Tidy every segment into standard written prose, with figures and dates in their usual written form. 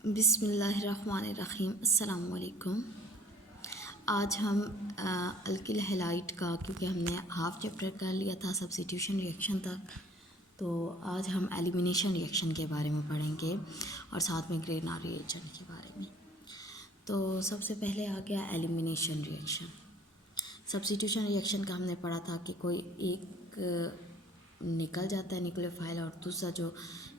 बिस्मिल्लाहिर्रहमानिर्रहीम। अस्सलाम वालेकुम। आज हम अल्किल हैलाइड का, क्योंकि हमने हाफ चैप्टर कर लिया था सब्स्टिट्यूशन रिएक्शन तक, तो आज हम एलिमिनेशन रिएक्शन के बारे में पढ़ेंगे और साथ में ग्रेनार रिएक्शन के बारे में। तो सबसे पहले आ गया एलिमिनेशन रिएक्शन। सब्स्टिट्यूशन रिएक्शन का हमने पढ़ा था कि कोई एक निकल जाता है न्यूक्लियोफाइल और दूसरा जो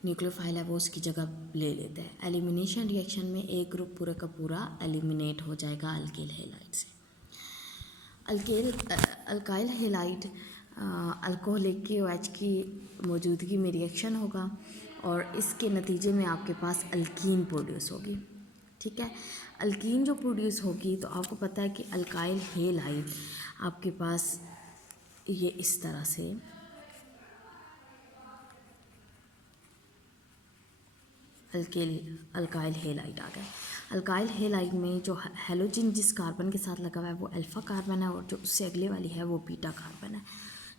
न्यूक्लियोफाइल है वो उसकी जगह ले लेता है। एलिमिनेशन रिएक्शन में एक ग्रुप पूरा का पूरा एलिमिनेट हो जाएगा अल्किल हैलाइड से। अल्काइल हैलाइड अल्कोहलिक KOH की मौजूदगी में रिएक्शन होगा और इसके नतीजे में आपके पास अल्कीन प्रोड्यूस होगी। ठीक है, अल्कीन जो प्रोड्यूस होगी तो आपको पता है कि अल्काइल हैलाइड आपके पास ये इस तरह से अल्काइल हैलाइड आ गए। अल्काइल हैलाइड में जो हैलोजन जिस कार्बन के साथ लगा हुआ है वो अल्फ़ा कार्बन है और जो उससे अगले वाली है वो बीटा कार्बन है।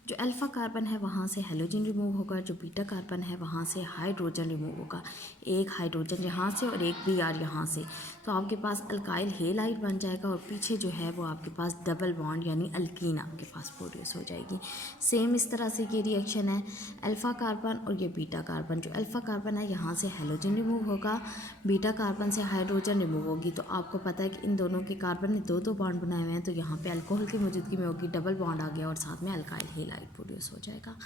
जो अल्फ़ा कार्बन है वहाँ से हैलोजन रिमूव होगा, जो बीटा कार्बन है वहाँ से हाइड्रोजन रिमूव होगा। एक हाइड्रोजन यहाँ से और एक Br यहाँ से, तो आपके पास अल्काइल हैलाइड बन जाएगा और पीछे जो है वो आपके पास डबल बॉन्ड यानी अल्कीन आपके पास प्रोड्यूस हो जाएगी। सेम इस तरह से ये रिएक्शन है, अल्फ़ा कार्बन और ये बीटा कार्बन। जो अल्फ़ा कार्बन है यहाँ से हैलोजन रिमूव होगा, बीटा कार्बन से हाइड्रोजन रिमूव होगी। तो आपको पता है कि इन दोनों के कार्बन ने दो दो बॉन्ड बनाए हुए हैं, तो यहाँ पे अल्कोहल की मौजूदगी में होगी, डबल बॉन्ड आ गया और साथ में अल्काइल हैलाइड प्रोड्यूस हो जाएगा।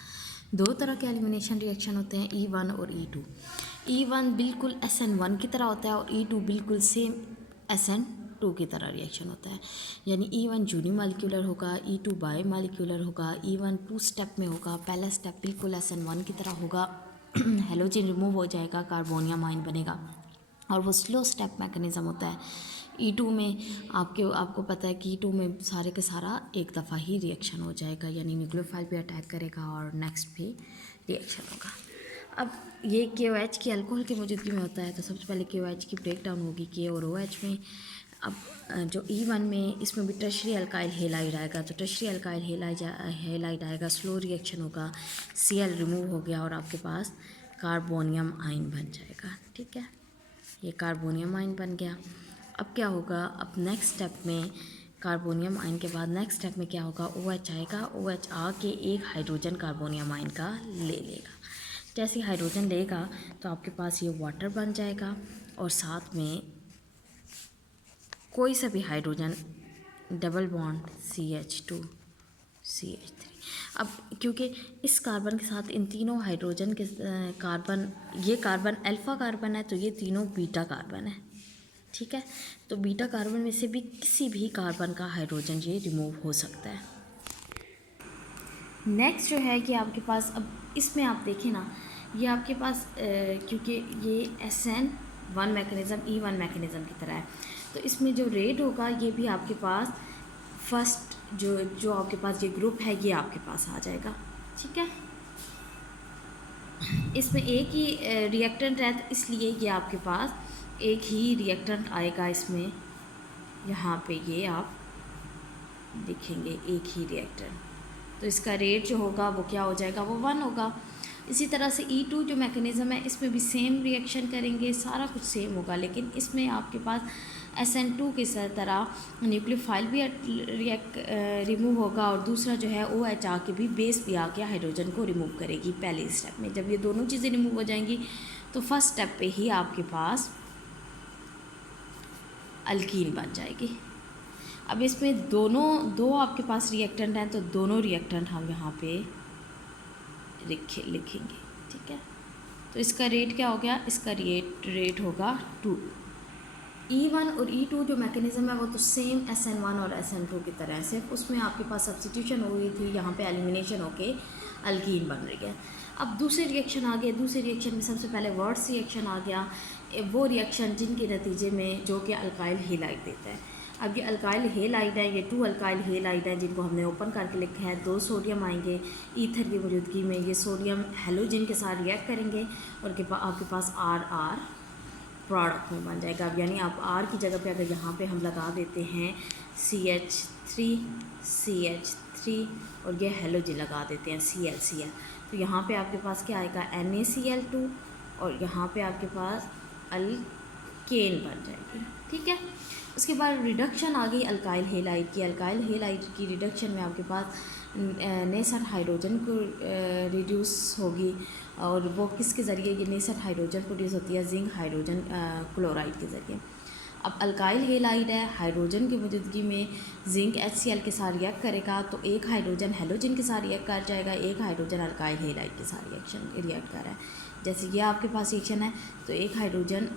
दो तरह के एलिमिनेशन रिएक्शन होते हैं, E1 और E2। E1 बिल्कुल SN1 की तरह होता है और E2 बिल्कुल सेम SN2 की तरह रिएक्शन होता है। यानी E1 यूनिमॉलिक्यूलर होगा, E2 बाईमॉलिक्यूलर होगा। E1 2 स्टेप में होगा। पहला स्टेप बिल्कुल SN1 की तरह होगा, हेलोजन रिमूव हो जाएगा, कार्बोनियम आयन बनेगा और वो स्लो स्टेप मैकेनिज़्म होता है। E2 में आपको पता है कि E2 में सारे के सारा एक दफ़ा ही रिएक्शन हो जाएगा, यानी न्यूक्लियोफाइल पे अटैक करेगा और नेक्स्ट पे रिएक्शन होगा। अब ये KOH की अल्कोहल की मौजूदगी में होता है, तो सबसे पहले KOH की ब्रेक डाउन होगी K और OH में। अब जो E1 में इसमें भी टर्शरी अल्काइल हैलाइड आएगा, तो टर्शरी अल्काइल हैलाइड आएगा, स्लो रिएक्शन होगा, Cl रिमूव हो गया और आपके पास कार्बोनियम आयन बन जाएगा। ठीक है, ये कार्बोनियम आयन बन गया। अब क्या होगा, अब नेक्स्ट स्टेप में कार्बोनियम आयन के बाद नेक्स्ट स्टेप में क्या होगा, OH आएगा। OH आके एक हाइड्रोजन कार्बोनियम आयन का ले लेगा। जैसे हाइड्रोजन लेगा तो आपके पास ये वाटर बन जाएगा और साथ में कोई सा भी hydrogen double bond CH2 CH3। अब क्योंकि इस कार्बन के साथ इन तीनों हाइड्रोजन के कार्बन, ये कार्बन अल्फ़ा कार्बन है तो ये तीनों बीटा कार्बन है। ठीक है, तो बीटा कार्बन में से भी किसी भी कार्बन का हाइड्रोजन ये रिमूव हो सकता है। नेक्स्ट जो है कि आपके पास, अब इसमें आप देखें ना, ये आपके पास क्योंकि ये SN1 मैकेनिज़्म E1 मैकेनिज़्म की तरह है, तो इसमें जो रेट होगा ये भी आपके पास फर्स्ट जो आपके पास ये ग्रुप है ये आपके पास आ जाएगा। ठीक है, इसमें एक ही रिएक्टेंट है तो इसलिए ये आपके पास एक ही रिएक्टेंट आएगा। इसमें यहाँ पे ये आप देखेंगे एक ही रिएक्टेंट, तो इसका रेट जो होगा वो क्या हो जाएगा, वो 1 होगा। इसी तरह से E2 जो मैकेनिज़्म है इसमें भी सेम रिएक्शन करेंगे, सारा कुछ सेम होगा, लेकिन इसमें आपके पास SN2 की तरह न्यूक्लियोफाइल भी रिमूव होगा और दूसरा जो है OH आके भी बेस भी आके हाइड्रोजन को रिमूव करेगी पहले स्टेप में। जब ये दोनों चीज़ें रिमूव हो जाएंगी तो फर्स्ट स्टेप पे ही आपके पास अल्कीन बन जाएगी। अब इसमें दो आपके पास रिएक्टेंट हैं, तो दोनों रिएक्टेंट हम यहाँ पे लिखेंगे। ठीक है, तो इसका रेट क्या हो गया, इसका रेट होगा 2। E1 और E2 जो मैकेनिज़्म है वो तो सेम SN1 और SN2 की तरह है, सिर्फ उसमें आपके पास सब्स्टिट्यूशन हो गई थी, यहाँ पे एलिमिनेशन होके अल्कीन बन रही है। अब दूसरे रिएक्शन आ गए, दूसरे रिएक्शन में सबसे पहले वर्ड्स रिएक्शन आ गया, वो रिएक्शन जिनके नतीजे में जो कि अल्काइल हैलाइड देता है। अब ये अल्काइल हैलाइड है, ये 2 अल्काइल हैलाइड है जिनको हमने ओपन करके लिखा है। 2 सोडियम आएंगे ईथर की मौजूदगी में, ये सोडियम हेलोजन के साथ रिएक्ट करेंगे और आपके पास RR प्रोडक्ट में बन जाएगा। अब यानी आप R की जगह पे अगर यहाँ पे हम लगा देते हैं CH3 और ये हेलोजन लगा देते हैं Cl, तो यहाँ पे आपके पास क्या आएगा, NaCl2 और यहाँ पे आपके पास केन बन जाएगी। ठीक है, उसके बाद रिडक्शन आ गई अल्काइल हेलाइड की। अल्काइल हेलाइड की रिडक्शन में आपके पास नेसर हाइड्रोजन को रिड्यूस होगी, और वो किसके ज़रिए ये नेसर हाइड्रोजन प्रोड्यूस होती है, जिंक हाइड्रोजन क्लोराइड के ज़रिए। अब अल्काइल हेलाइड है, हाइड्रोजन की मौजूदगी में जिंक HCl के साथ रिएक्ट करेगा, तो एक हाइड्रोजन हेलोजन के साथ रिएक्ट कर जाएगा, एक हाइड्रोजन अल्काइल हेलाइड के साथ रिएक्ट कर रहा है। जैसे ये आपके पास रिएक्शन है, तो एक हाइड्रोजन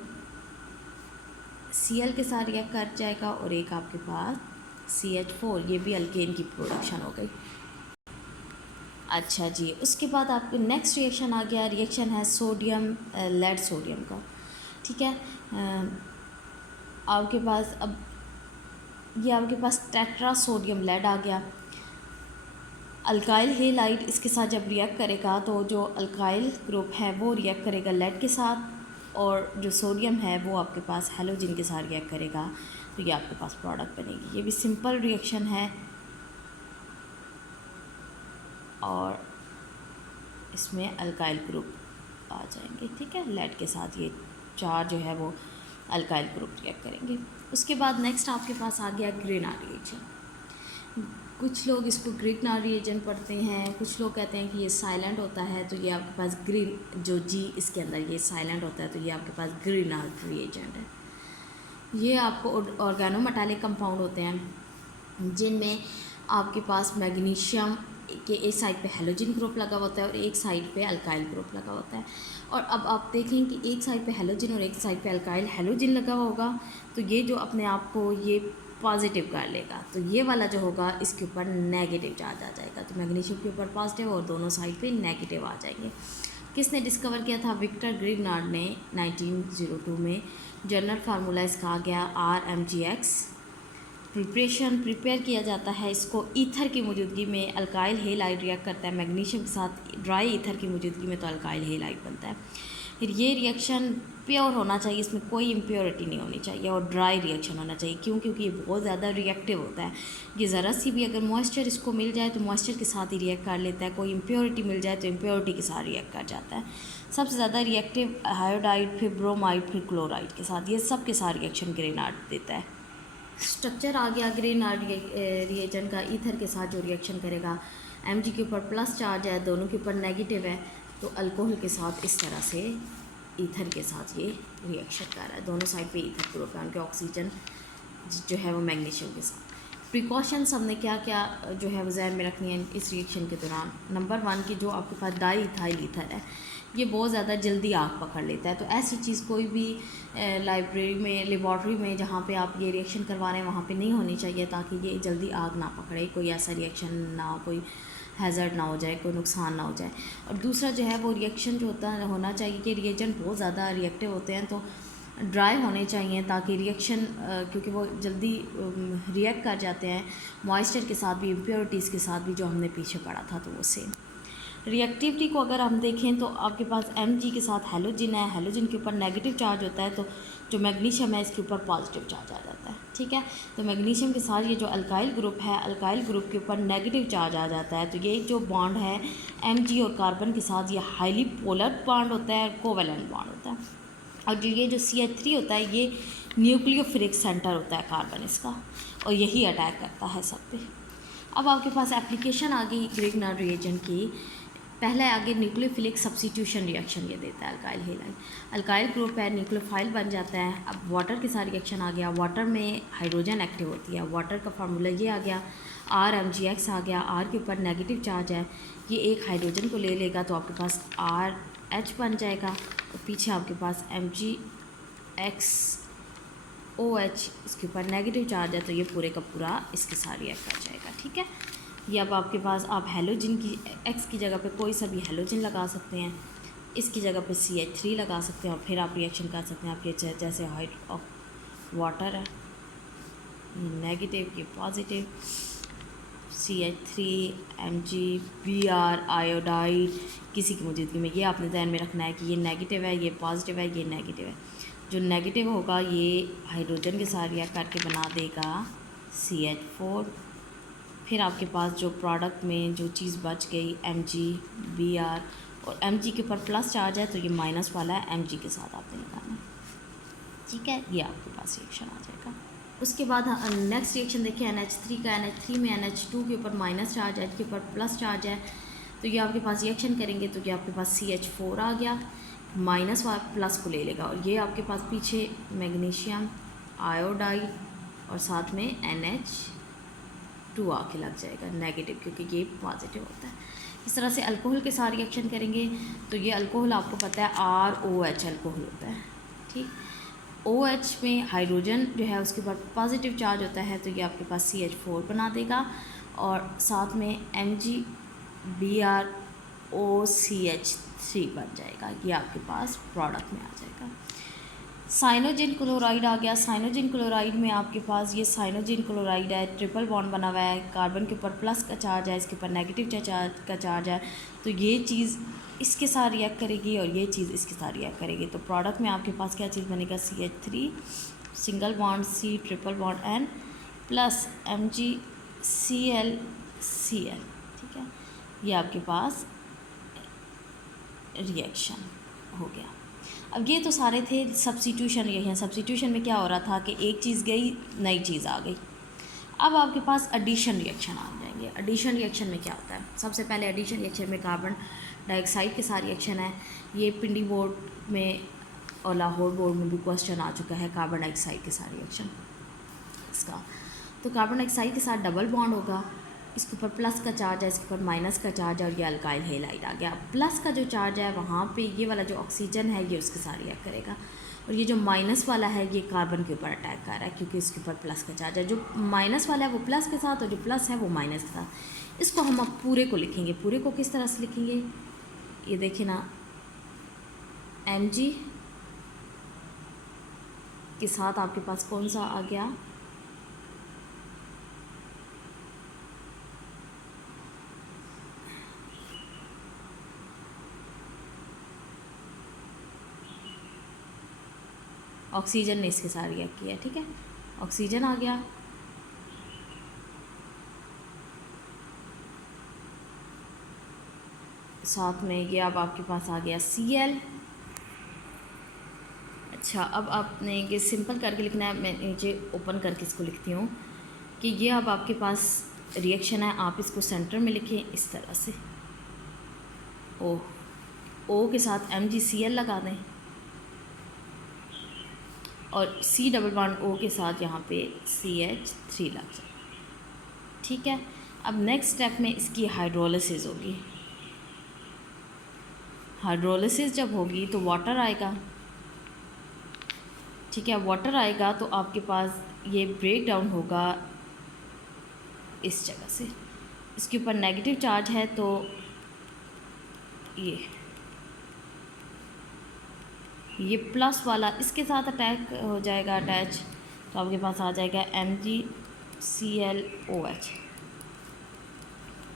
Cl के साथ रिएक्ट कर जाएगा और एक आपके पास CH4, ये भी अल्केन की प्रोडक्शन हो गई। अच्छा जी, उसके बाद आपको नेक्स्ट रिएक्शन आ गया, रिएक्शन है सोडियम लेड सोडियम का। ठीक है, आपके पास अब ये आपके पास टेट्रा सोडियम लेड आ गया। अल्काइल हेलाइड इसके साथ जब रिएक्ट करेगा, तो जो अल्काइल ग्रुप है वो रिएक्ट करेगा लेड के साथ, और जो सोडियम है वो आपके पास हेलोजन के साथ रिएक्ट करेगा, तो ये आपके पास प्रोडक्ट बनेगी। ये भी सिंपल रिएक्शन है, और इसमें अल्काइल ग्रुप आ जाएंगे। ठीक है, लेड के साथ ये चार जो है वो अल्काइल ग्रुप रिएक्ट करेंगे। उसके बाद नेक्स्ट आपके पास आ गया ग्रेनाड रिएक्शन। कुछ लोग इसको ग्रेनाड रिएजेंट पढ़ते हैं, कुछ लोग कहते हैं कि ये साइलेंट होता है, तो ये आपके पास ग्रीन जो जी इसके अंदर ये साइलेंट होता है, तो ये आपके पास ग्रेनाड रिएजेंट है। ये आपको ऑर्गेनोमेटालिक कंपाउंड होते हैं, जिनमें आपके पास मैग्नीशियम के एक साइड पे हेलोजन ग्रुप लगा होता है और एक साइड पे अल्काइल ग्रुप लगा होता है। और अब आप देखें कि एक साइड पे हेलोजन और एक साइड पे अल्काइल हेलोजन लगा होगा, तो ये जो अपने आप को ये पॉजिटिव कर लेगा, तो ये वाला जो होगा इसके ऊपर नेगेटिव चार्ज आ जाएगा। तो मैग्नीशियम के ऊपर पॉजिटिव और दोनों साइड पे नेगेटिव आ जाएंगे। किसने डिस्कवर किया था? विक्टर ग्रेनाड ने 1902 में। जनरल फार्मूला इसका आ गया RMgX। प्रिपेयर किया जाता है इसको ईथर की मौजूदगी में। अल्काइल हेलाइड रिएक्ट करता है मैग्नीशियम के साथ ड्राई ईथर की मौजूदगी में, तो अल्काइल हेलाइड बनता है। फिर ये रिएक्शन प्योर होना चाहिए, इसमें कोई इम्प्योरिटी नहीं होनी चाहिए, और ड्राई रिएक्शन होना चाहिए। क्यों? क्योंकि ये बहुत ज़्यादा रिएक्टिव होता है। ये ज़रा सी भी अगर मॉइस्चर इसको मिल जाए तो मॉइस्चर के साथ ही रिएक्ट कर लेता है, कोई इम्प्योरिटी मिल जाए तो इम्प्योरिटी के साथ रिएक्ट कर जाता है। सबसे ज़्यादा रिएक्टिव आयोडाइड, फिर ब्रोमाइड, फिर क्लोराइड के साथ, ये सब के साथ रिएक्शन ग्रेनाड देता है। स्ट्रक्चर आ गया ग्रेनाड रिएजेंट का। ईथर के साथ जो रिएक्शन करेगा, Mg के ऊपर प्लस चार्ज है, दोनों के ऊपर नेगेटिव है, तो अल्कोहल के साथ इस तरह से ईथर के साथ ये रिएक्शन कर रहा है। दोनों साइड पे ईथर ग्रुप है, उनके ऑक्सीजन जो है वो मैग्नीशियम के साथ। प्रिकॉशंस हमने क्या क्या जो है वो ज़हन में रखनी है इस रिएक्शन के दौरान। नंबर 1 की जो आपके पास डाई इथाइल ईथर है, ये बहुत ज़्यादा जल्दी आग पकड़ लेता है। तो ऐसी चीज़ कोई भी लाइब्रेरी में, लेबॉर्ट्री में जहाँ पे आप ये रिएक्शन करवा रहे हैं वहाँ पे नहीं होनी चाहिए, ताकि ये जल्दी आग ना पकड़े, कोई ऐसा रिएक्शन ना हो, कोई हैज़र्ड ना हो जाए, कोई नुकसान ना हो जाए। और दूसरा जो है वो रिएक्शन जो होना चाहिए कि रिएजेंट बहुत ज़्यादा रिएक्टिव होते हैं, तो ड्राई होने चाहिए, ताकि रिएक्शन क्योंकि वो जल्दी रिएक्ट कर जाते हैं मॉइस्चर के साथ भी, इम्प्योरिटीज़ के साथ भी, जो हमने पीछे पढ़ा था, तो वो सेम। रिएक्टिविटी को अगर हम देखें तो आपके पास Mg के साथ हेलोजन है, हेलोजन के ऊपर नेगेटिव चार्ज होता है, तो जो मैग्नीशियम है इसके ऊपर पॉजिटिव चार्ज आ जाता है। ठीक है, तो मैग्नीशियम के साथ ये जो अल्काइल ग्रुप है, अल्काइल ग्रुप के ऊपर नेगेटिव चार्ज आ जाता है। तो ये जो बॉन्ड है Mg और कार्बन के साथ, ये हाईली पोलर बॉन्ड होता है, कोवेलेंट बॉन्ड होता है। और जो ये जो CH3 होता है, ये न्यूक्लियोफिलिक सेंटर होता है कार्बन इसका, और यही अटैक करता है सब पे। अब आपके पास एप्लीकेशन आ गई ग्रेनाड रिएजेंट की। पहले आगे न्यूक्लियोफिलिक सब्स्टिट्यूशन रिएक्शन ये देता है अल्काइल हेलाइड। अल्काइल ग्रुप है, न्यूक्लियोफाइल बन जाता है। अब वाटर के साथ रिएक्शन आ गया, वाटर में हाइड्रोजन एक्टिव होती है। वाटर का फार्मूला ये आ गया, RMgX आ गया। R के ऊपर नेगेटिव चार्ज है, ये एक हाइड्रोजन को ले लेगा, तो आपके पास RH बन जाएगा, और पीछे आपके पास MgXOH, इसके ऊपर नेगेटिव चार्ज है, तो ये पूरे का पूरा इसके साथ रिएक्ट कर जाएगा। ठीक है, ये अब आपके पास आप हेलोजन की X की जगह पे कोई सा भी हेलोजन लगा सकते हैं, इसकी जगह पे CH3 लगा सकते हैं, और फिर आप रिएक्शन कर सकते हैं। आपके जैसे हाइट ऑफ वाटर है, नेगेटिव की पॉजिटिव, CH3 MgBr आयोडाइड किसी की मौजूदगी में, ये आपने ध्यान में रखना है कि ये नेगेटिव है, ये पॉजिटिव है, ये नेगेटिव है। जो नेगेटिव होगा ये हाइड्रोजन के साथ रिएक्ट करके बना देगा CH4। फिर आपके पास जो प्रोडक्ट में जो चीज़ बच गई MgBr, और Mg के ऊपर प्लस चार्ज है, तो ये माइनस वाला है, Mg के साथ आपने लगाना है। ठीक है, ये आपके पास रिएक्शन आ जाएगा। उसके बाद नेक्स्ट रिएक्शन देखिए NH3 का। NH3 में NH2 के ऊपर माइनस चार्ज है, H के ऊपर प्लस चार्ज है, तो ये आपके पास रिएक्शन करेंगे तो ये आपके पास CH4 आ गया, माइनस व प्लस को ले लेगा और ये आपके पास पीछे मैग्नीशियम आयोडाइड और साथ में NH2 आके लग जाएगा नेगेटिव, क्योंकि ये पॉजिटिव होता है। इस तरह से अल्कोहल के साथ रिएक्शन करेंगे तो ये अल्कोहल आपको पता है ROH अल्कोहल होता है, ठीक। OH में हाइड्रोजन जो है उसके ऊपर पॉजिटिव चार्ज होता है, तो ये आपके पास CH4 बना देगा और साथ में MgBrOCH3 बन जाएगा, ये आपके पास प्रोडक्ट में आ जाएगा। साइनोजिन क्लोराइड आ गया। साइनोजिन क्लोराइड में आपके पास ये साइनोजिन क्लोराइड है, ट्रिपल बॉन्ड बना हुआ है, कार्बन के ऊपर प्लस का चार्ज है, इसके ऊपर नेगेटिव का चार्ज है, तो ये चीज़ इसके साथ रिएक्ट करेगी और ये चीज़ इसके साथ रिएक्ट करेगी, तो प्रोडक्ट में आपके पास क्या चीज़ बनेगा, CH3 single bond C triple bond N plus MgCl, ठीक है, ये आपके पास रिएक्शन हो गया। अब ये तो सारे थे सब्स्टिट्यूशन रिएक्शन। सब्स्टिट्यूशन में क्या हो रहा था कि एक चीज़ गई, नई चीज़ आ गई। अब आपके पास एडिशन रिएक्शन आ जाएंगे। एडिशन रिएक्शन में क्या होता है, सबसे पहले एडिशन रिएक्शन में कार्बन डाइऑक्साइड के साथ रिएक्शन है। ये पिंडी बोर्ड में और लाहौर बोर्ड में भी क्वेश्चन आ चुका है कार्बन डाइऑक्साइड के साथ रिएक्शन इसका। तो कार्बन डाइऑक्साइड के साथ डबल बॉन्ड होगा, इसके ऊपर प्लस का चार्ज है, इसके ऊपर माइनस का चार्ज है और ये अल्काइल हेलाइड आ गया। प्लस का जो चार्ज है वहाँ पे ये वाला जो ऑक्सीजन है ये उसके साथ रिएक्ट करेगा और ये जो माइनस वाला है ये कार्बन के ऊपर अटैक कर रहा है, क्योंकि इसके ऊपर प्लस का चार्ज है। जो माइनस वाला है वो प्लस के साथ और जो प्लस है वो माइनस के साथ। इसको हम अब पूरे को लिखेंगे। पूरे को किस तरह से लिखेंगे, ये देखिए ना, Mg के साथ आपके पास कौन सा आ गया, ऑक्सीजन ने इसके साथ रिएक्ट किया, ठीक है, ऑक्सीजन आ गया। साथ में ये अब आपके पास आ गया Cl। अच्छा, अब आपने ये सिंपल करके लिखना है, मैं नीचे ओपन करके इसको लिखती हूँ कि ये अब आपके पास रिएक्शन है। आप इसको सेंटर में लिखें इस तरह से, O के साथ MgCl लगा दें और C डबल बॉन्ड O के साथ यहाँ पे CH3 लग जाए, ठीक है। अब नेक्स्ट स्टेप में इसकी हाइड्रोलिसिस होगी। हाइड्रोलिसिस जब होगी तो वाटर आएगा, ठीक है। वाटर आएगा तो आपके पास ये ब्रेक डाउन होगा इस जगह से, इसके ऊपर नेगेटिव चार्ज है तो ये प्लस वाला इसके साथ अटैक हो जाएगा, अटैच, तो आपके पास आ जाएगा MgClOH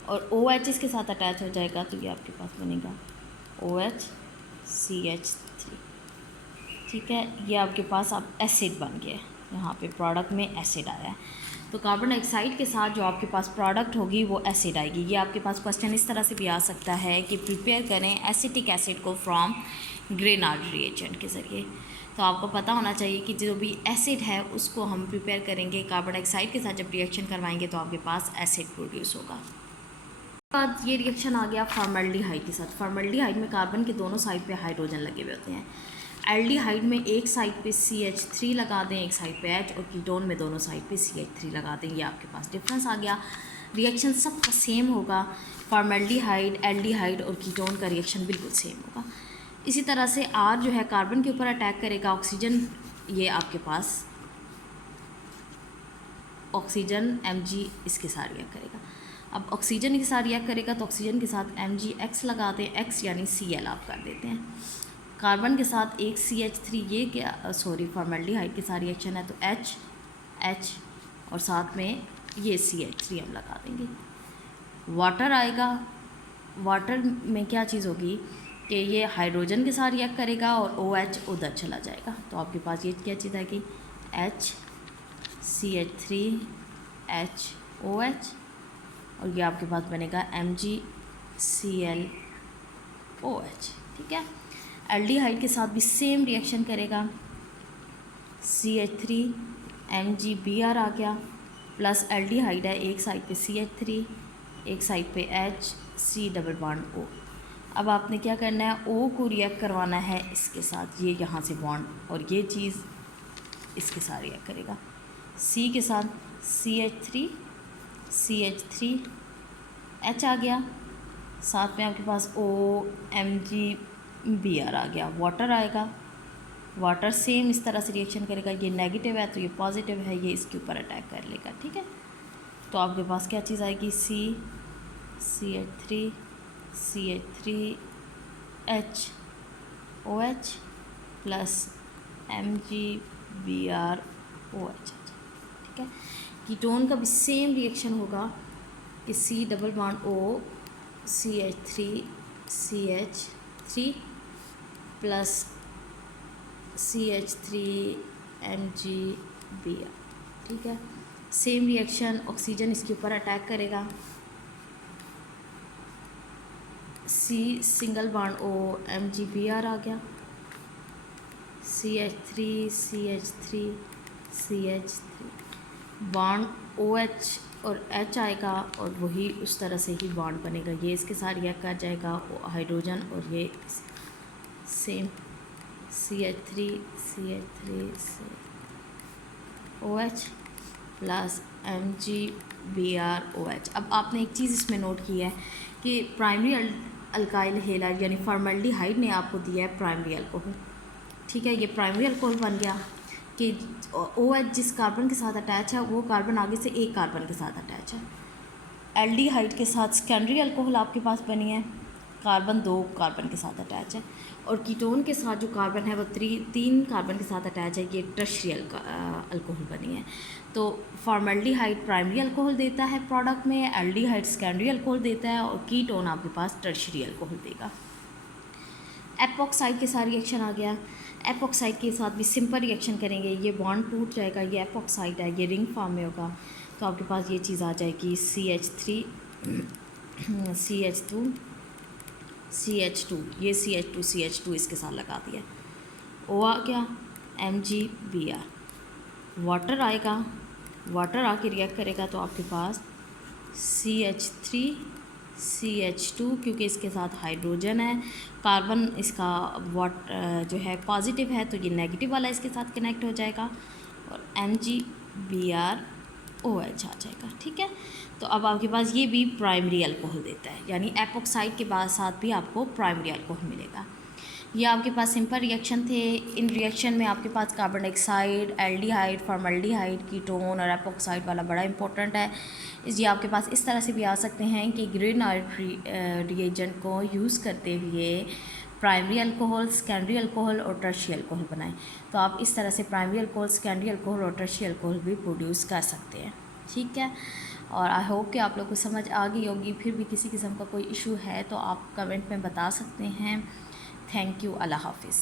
और OH इसके साथ अटैच हो जाएगा तो ये आपके पास बनेगा OHCH3, ठीक है। ये आपके पास अब एसिड बन गया, यहाँ पे प्रोडक्ट में एसिड आया है। तो कार्बन डाइऑक्साइड के साथ जो आपके पास प्रोडक्ट होगी वो एसिड आएगी। ये आपके पास क्वेश्चन इस तरह से भी आ सकता है कि प्रिपेयर करें एसिटिक एसिड को फ्रॉम ग्रेनार्ड रिएजेंट के ज़रिए। तो आपको पता होना चाहिए कि जो भी एसिड है उसको हम प्रिपेयर करेंगे कार्बन डाइऑक्साइड के साथ, जब रिएक्शन करवाएंगे तो आपके पास एसिड प्रोड्यूस होगा। बाद ये रिएक्शन आ गया फॉर्मल्डिहाइड के साथ। फॉर्मल्डिहाइड में कार्बन के दोनों साइड पे हाइड्रोजन लगे हुए होते हैं। एल्डिहाइड में एक साइड पे CH3 लगा दें, एक साइड पे H, और कीटोन में दोनों साइड पे CH3 लगा दें। ये आपके पास डिफरेंस आ गया। रिएक्शन सबका सेम होगा, फॉर्मल्डिहाइड, एल्डिहाइड और कीटोन का रिएक्शन बिल्कुल सेम होगा। इसी तरह से R जो है कार्बन के ऊपर अटैक करेगा, ऑक्सीजन, ये आपके पास ऑक्सीजन Mg इसके साथ रिएक्ट करेगा। अब ऑक्सीजन के साथ रिएक्ट करेगा तो ऑक्सीजन के साथ MgX लगाते हैं, X यानी Cl आप कर देते हैं। कार्बन के साथ एक CH3, ये क्या, सॉरी, फॉर्मल्डिहाइड के साथ रिएक्शन है तो H और साथ में ये CH3 हम लगा देंगे। वाटर आएगा, वाटर में क्या चीज़ होगी कि ये हाइड्रोजन के साथ रिएक्ट करेगा और OH उधर चला जाएगा, तो आपके पास ये क्या चीज़ आएगी, HCH3HOH और ये आपके पास बनेगा MgClOH, ठीक है। एल्डिहाइड के साथ भी सेम रिएक्शन करेगा, CH3 MgBr आ गया, प्लस एल्डिहाइड है, एक साइड पे CH3, एक साइड पे H, C double bond O। अब आपने क्या करना है, O को रिएक्ट करवाना है इसके साथ, ये यहाँ से बॉन्ड, और ये चीज़ इसके साथ रिएक्ट करेगा। C के साथ CH3 CH3 H आ गया, साथ में आपके पास O MgBr आ गया, वाटर आएगा, वाटर सेम इस तरह से रिएक्शन करेगा, ये नेगेटिव है तो ये पॉजिटिव है, ये इसके ऊपर अटैक कर लेगा, ठीक है। तो आपके पास क्या चीज़ आएगी, CH3 CH3H OH plus MgBr OH, ठीक है। कीटोन का भी सेम रिएक्शन होगा कि C double bond O CH3 CH3 plus CH3 MgBr, ठीक है। सेम रिएक्शन, ऑक्सीजन इसके ऊपर अटैक करेगा, C single bond O MgBr आ गया, CH3 CH3 CH3 bond OH और H आएगा, और वही उस तरह से ही बॉन्ड बनेगा, ये इसके साथ रिएक्ट कर जाएगा हाइड्रोजन, और ये same CH3 CH3 OH plus MgBr OH। अब आपने एक चीज़ इसमें नोट की है कि प्राइमरी अल्काइल हेलाइड यानी फॉर्मल्डिहाइड ने आपको दिया है प्राइमरी अल्कोहल, ठीक है। ये प्राइमरी अल्कोहल बन गया कि OH जिस कार्बन के साथ अटैच है वो कार्बन आगे से एक कार्बन के साथ अटैच है। एल्डिहाइड के साथ सेकेंडरी अल्कोहल आपके पास बनी है, कार्बन दो कार्बन के साथ अटैच है, और कीटोन के साथ जो कार्बन है वो तीन कार्बन के साथ अटैच है, ये टर्शियरी अल्कोहल बनी है। तो फॉर्मल्डिहाइड प्राइमरी अल्कोहल देता है प्रोडक्ट में, एल्डिहाइड सेकेंडरी अल्कोहल देता है, और कीटोन आपके पास टर्शियरी अल्कोहल देगा। एपॉक्साइड के साथ रिएक्शन आ गया, एपॉक्साइड के साथ भी सिंपल रिएक्शन करेंगे, ये बॉन्ड टूट जाएगा, ये एपॉक्साइड है, ये रिंग फॉर्म में होगा, तो आपके पास ये चीज़ आ जाएगी CH3 CH2 ये CH2 इसके साथ लगा दिया, O आ गया MgBr, वाटर आएगा, वाटर आके रिएक्ट करेगा, तो आपके पास CH3 CH2, क्योंकि इसके साथ हाइड्रोजन है, कार्बन इसका जो है पॉजिटिव है, तो ये नेगेटिव वाला इसके साथ कनेक्ट हो जाएगा, और MgBr OH आ जाएगा, ठीक है। तो अब आपके पास ये भी प्राइमरी अल्कोहल देता है, यानी एपॉक्साइड के बाद साथ भी आपको प्राइमरी अल्कोहल मिलेगा। ये आपके पास सिंपल रिएक्शन थे। इन रिएक्शन में आपके पास carbon dioxide, aldehyde, formaldehyde, ketone और एपॉक्साइड वाला बड़ा इंपॉर्टेंट है। ये आपके पास इस तरह से भी आ सकते हैं कि ग्रीनहाइड रिएजेंट को यूज़ करते हुए प्राइमरी अल्कोहल, सेकेंडरी अल्कोहल और टर्शियरी अल्कोहल बनाएं। तो आप इस तरह से प्राइमरी अल्कोहल, सेकेंडरी अल्कोहल और टर्शियरी अल्कोहल भी प्रोड्यूस कर सकते हैं, ठीक है। और आई होप कि आप लोग को समझ आ गई होगी। फिर भी किसी किस्म का कोई इशू है तो आप कमेंट में बता सकते हैं। Thank you. अल्लाह हाफिज़।